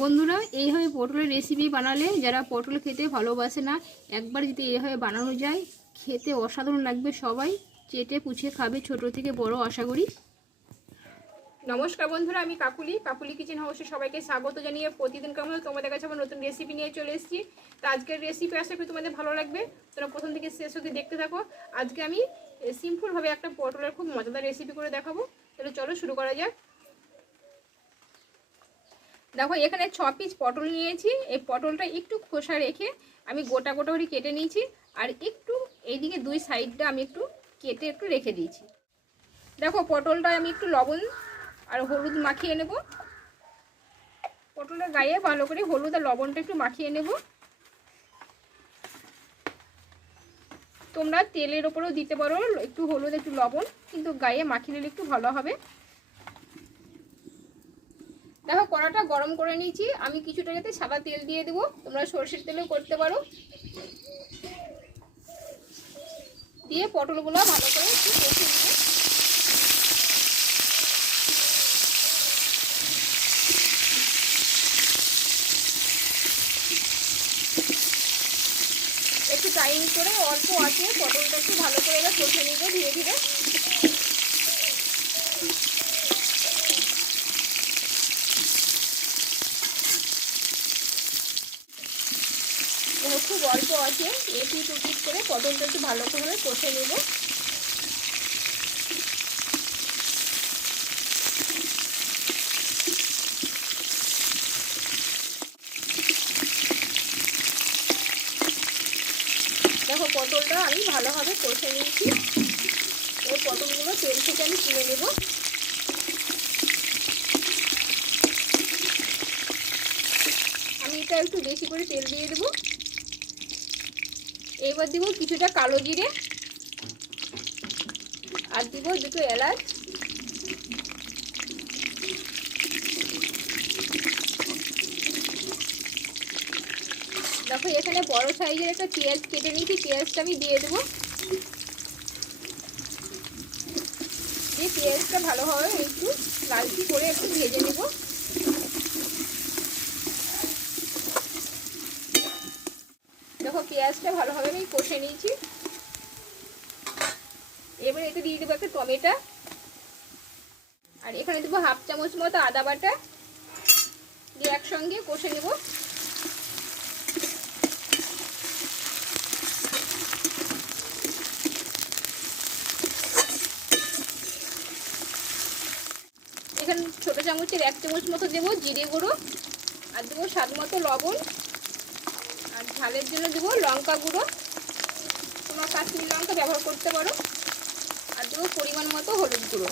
বন্ধুরা, এইভাবে পটলের রেসিপি বানালে যারা পটল খেতে ভালোবাসে না, একবার যদি এইভাবে বানানো যায়, খেতে অসাধারণ লাগবে সবাই। চেটে পুছে খাবে ছোট থেকে বড়, আশা করি। নমস্কার বন্ধুরা, আমি কাকুলি। কাকুলি কিচেন হাউসে সবাইকে স্বাগত জানিয়ে প্রতিদিন কেমন তোমাদের কাছে আমার নতুন রেসিপি নিয়ে চলে এসেছি। তো আজকের রেসিপি আশা করি তোমাদের ভালো লাগবে। তোমরা প্রথম থেকে শেষ অবধি দেখতে থাকো। আজকে আমি সিম্পলভাবে একটা পটলের খুব মজাদার রেসিপি করে দেখাবো। তাহলে চলো শুরু করা যাক। দেখো, এখানে ছ পিস পটল নিয়েছি। এই পটলটা একটু খোসা রেখে আমি গোটা গোটা করে কেটে নিয়েছি। আর একটু এইদিকে দুই সাইডটা আমি একটু কেটে একটু রেখে দিয়েছি। দেখো পটলটা আমি একটু লবণ আর হলুদ মাখিয়ে নেব। পটলের গায়ে ভালো করে হলুদ আর লবণটা একটু মাখিয়ে নেব। তোমরা তেলের ওপরেও দিতে পারো, একটু হলুদ, একটু লবণ, কিন্তু গায়ে মাখিয়ে নিলে একটু ভালো হবে। দেখো, কড়াটা গরম করে নিয়েছি। আমি কিছুটা যাতে সাদা তেল দিয়ে দেবো। তোমরা সর্ষের তেলেও করতে পারো। দিয়ে পটলগুলো ভালো করে একটু কষে নেব। একটু টাইম করে অল্প আছে, পটলটা একটু ভালো করে কষে নিবে ধীরে ধীরে খুব অল্প আছে এটি টুপিট করে পটলটা একটু ভালো করে কষে নেব। দেখো পটলটা আমি ভালোভাবে কষে নিয়েছি। ওর পটলগুলো তেল থেকে আমি তুলে নেব। আমি এটা একটু বেশি করে তেল দিয়ে দেবো। এবার দিব কিছুটা কালো জিরে আর দিব দুটো এলাচ। দেখো, এখানে বড় সাইজের একটা পেঁয়াজ কেটে নিয়েছি, পেঁয়াজটা আমি দিয়ে দেবো। দিয়ে পেঁয়াজটা ভালোভাবে একটু লালচি করে একটু ভেজে নেব দেখো পেঁয়াজটা ভালোভাবে আমি কষে নিয়েছি। এবার এতে দিয়ে দেবো একটা টমেটো। আর এখানে দেবো হাফ চামচ মতো আদা বাটা। দিয়ে একসঙ্গে কষে নেব। এখানে ছোট চামচের এক চামচ মতো দেবো জিরে গুঁড়ো। আর দেবো স্বাদ মতো লবণ। আর ঝালের জন্য দেবো লঙ্কা গুঁড়ো। তোমরা কাশ্মীর লঙ্কা ব্যবহার করতে পারো। আর দেবো পরিমাণ মতো হলুদ গুঁড়ো।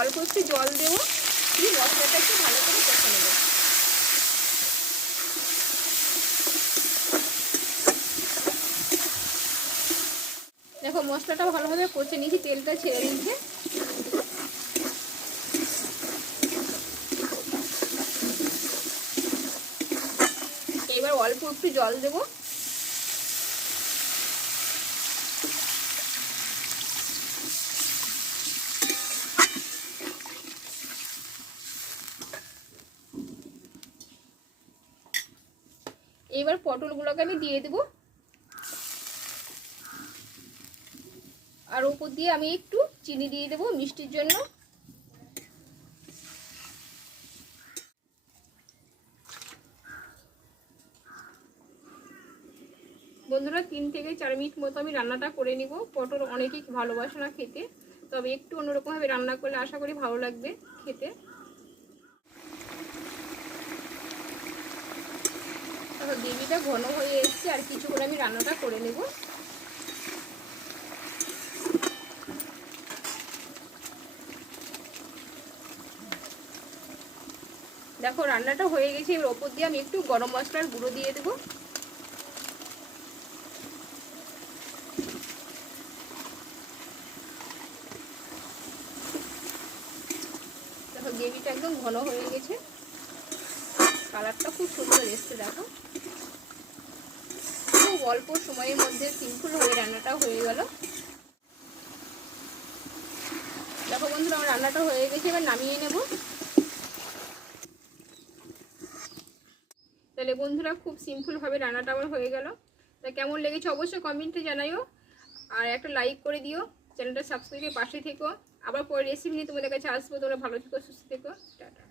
অল্প একটু জল দেবো। দিয়ে মশলাটা একটু ভালো করে কষে নেব। দেখো, মশলাটা ভালোভাবে কষে নিয়েছি, তেলটা ছেড়ে দিচ্ছে এবার অল্প একটু জল দেব। এবার পটলগুলোকে আমি দিয়ে দেবো। আর উপর দিয়ে আমি একটু চিনি দিয়ে দেবো মিষ্টির জন্য। বন্ধুরা, তিন থেকে চার মিনিট মতো আমি রান্নাটা করে নিব। পটল অনেকেই ভালোবাসে না খেতে, তবে একটু অন্যরকমভাবে রান্না করলে আশা করি ভালো লাগবে খেতে। গ্রেভিটা ঘন হয়ে এসছে, আর কিছুক্ষণ আমি রান্নাটা করে নেব। দেখো, রান্নাটা হয়ে গেছে, এবার ওপর দিয়ে আমি একটু গরম মশলার গুঁড়ো দিয়ে দেবো। দুধটা একদম ঘন হয়ে গেছে। কালারটা খুব সুন্দর এসছে, দেখো। খুব অল্প সময়ের মধ্যে সিম্পল হয়ে রান্নাটা হয়ে গেল। দেখো বন্ধুরা, আমার রান্নাটা হয়ে গেছে, এবার নামিয়ে নেব। তাহলে বন্ধুরা, খুব সিম্পলভাবে রান্নাটা আমার হয়ে গেল। তা কেমন লেগেছে অবশ্যই কমেন্টে জানাইও। আর একটা লাইক করে দিও। চ্যানেলটা সাবস্ক্রাইবের পাশে থেকো। আবার পরে রেসিপি নিয়ে তোমাদের কাছে আসব। তোমরা ভালো থেকো সুস্থ থেকো। টাটা।